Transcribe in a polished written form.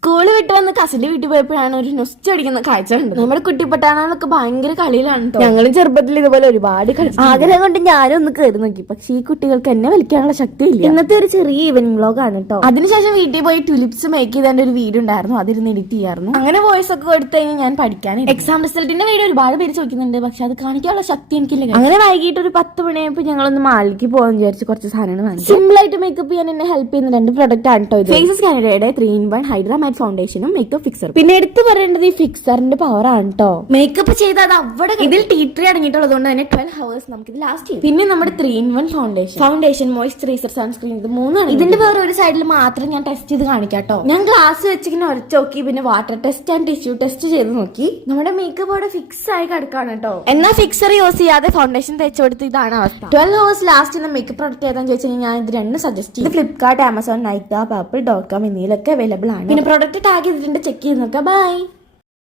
School വിട്ട് വന്ന് കസിന്റെ വീട്ടിൽ പോയപ്പോഴാണ് ഒരു നൊസ്റ്റ അടിക്കുന്ന കാഴ്ച കണ്ടത്. നമ്മുടെ കുട്ടിപ്പട്ടാണൊക്കെ ഭയങ്കര കളിയിലാണ് കേട്ടോ. ഞങ്ങളും ചെറുപ്പത്തിൽ ഇതുപോലെ ഒരുപാട് കളിച്ചു. ആഗ്രഹം കൊണ്ട് ഞാനും ഒന്ന് കയറി നോക്കി, പക്ഷെ ഈ കുട്ടികൾക്ക് എന്നെ വലിക്കാനുള്ള ശക്തി ഇല്ല. ഇന്നത്തെ ഒരു ചെറിയ ഈവനിങ് വ്ലോഗ് ആണ് കേട്ടോ. അതിനുശേഷം വീട്ടിൽ പോയി ടുലിപ്സ് മേക്ക് ചെയ്തതിന്റെ ഒരു വീഡിയോ ഉണ്ടായിരുന്നു, അതിരുന്ന് എഡിറ്റ് ചെയ്യായിരുന്നു. അങ്ങനെ വോയിസ് ഒക്കെ കൊടുത്തു കഴിഞ്ഞാൽ ഞാൻ പഠിക്കാൻ എക്സാം റിസൾട്ടിന്റെ വീഡിയോ ഒരുപാട് പേര് ചോദിക്കുന്നുണ്ട്, പക്ഷെ അത് കാണിക്കാനുള്ള ശക്തി എനിക്കില്ല. അങ്ങനെ വൈകിട്ട് ഒരു 10 മണിയായപ്പോൾ ഞങ്ങളൊന്ന് മാളിലേക്ക് പോകാൻ വിചാരിച്ചു. കുറച്ച് സാധനങ്ങൾ വാങ്ങി. സിമ്പിൾ ആയിട്ട് മേക്കപ്പ് ചെയ്യാൻ എന്നെ ഹെൽപ്പ് ചെയ്യുന്ന 2 പ്രൊഡക്റ്റ് ആണ് കേട്ടോ. ഫേസസ് കാനഡയുടെ 3-in-1 ഹൈഡ്രാ മാറ്റ് ഫൗണ്ടേഷനും മേക്കപ്പ് ഫിക്സറും. പിന്നെ എടുത്തു പറയേണ്ടത് ഈ ഫിക്സറിന്റെ പവർ ആണ് കേട്ടോ. മേക്കപ്പ് ചെയ്താൽ അത് അവിടെ ഇതിൽ ടീ ട്രീ അടങ്ങിയിട്ടുള്ളത് കൊണ്ട് തന്നെ 12 hours നമുക്ക് ഇത് ലാസ്റ്റ് ചെയ്യും. പിന്നെ നമ്മുടെ 3-in-1 ഫൗണ്ടേഷൻ മോയ്സ്ചറൈസർ സൺസ്ക്രീൻ, ഇത് 3 ഇതിന്റെ വേറെ ഒരു സൈഡിൽ മാത്രം ഞാൻ ടെസ്റ്റ് ചെയ്ത് കാണിക്കാട്ടോ. ഞാൻ ഗ്ലാസ് വെച്ചിങ്ങനെ ഉരച്ച് നോക്കി, പിന്നെ water test and tissue test ചെയ്ത് നോക്കി. നമ്മുടെ മേക്കപ്പ് അവിടെ ഫിക്സ് ആയി കിടക്കാണ് കേട്ടോ. എന്നാൽ ഫിക്സർ യൂസ് ചെയ്യാതെ ഫൗണ്ടേഷൻ തേച്ച് കൊടുത്ത് ഇതാണ് അവസ്ഥ. 12 hours ലാസ്റ്റ് ചെയ്യുന്ന മേക്കപ്പ് പ്രൊഡക്റ്റ് ഏതാന്ന് ചോദിച്ചാൽ ഞാൻ ഇത് 2 സജസ്റ്റ് ചെയ്യും. ഫ്ലിപ്കാർട്ട്, ആമസോൺ, നൈക്ക, പേർപ്പിൾ.com എന്നിവയിലൊക്കെ അവൈലബിൾ ആണ്. പിന്നെ പ്രൊഡക്റ്റ് ടാഗ് ചെയ്തിട്ടുണ്ട്, ചെക്ക് ചെയ്ത് നോക്കാം. ബൈ.